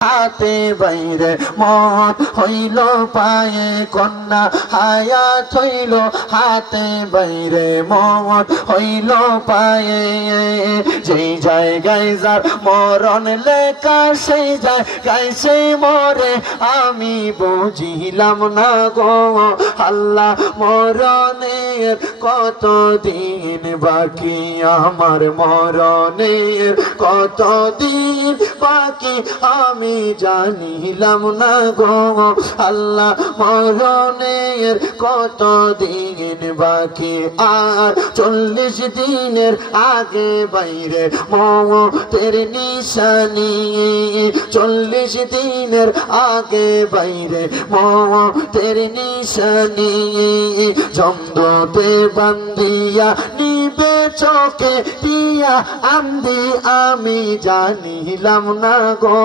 হাতে বাইরে মত হইল পায়ে কন্যা হায়াত হইল হাতে বাইরে মত হইল পায়ে যেই জায়গায় যার মরণ লেখা সেই জায়গায় সেই মরে আমি বুঝিলাম না গো আল্লাহ মরণের কত দিন বাকি আমার মরণের কত দিন বাকি আমি জানিলাম না গো আল্লাহ মরণের কত দিন বাকি আর 40 দিনের আগে বাইরে মৌতের নিশানি 40 দিনের আগে বাইরে মৌতের নিশানি জমদূতে বান্দিয়া নিবে চোখে দিয়া আমি জানিলাম না গো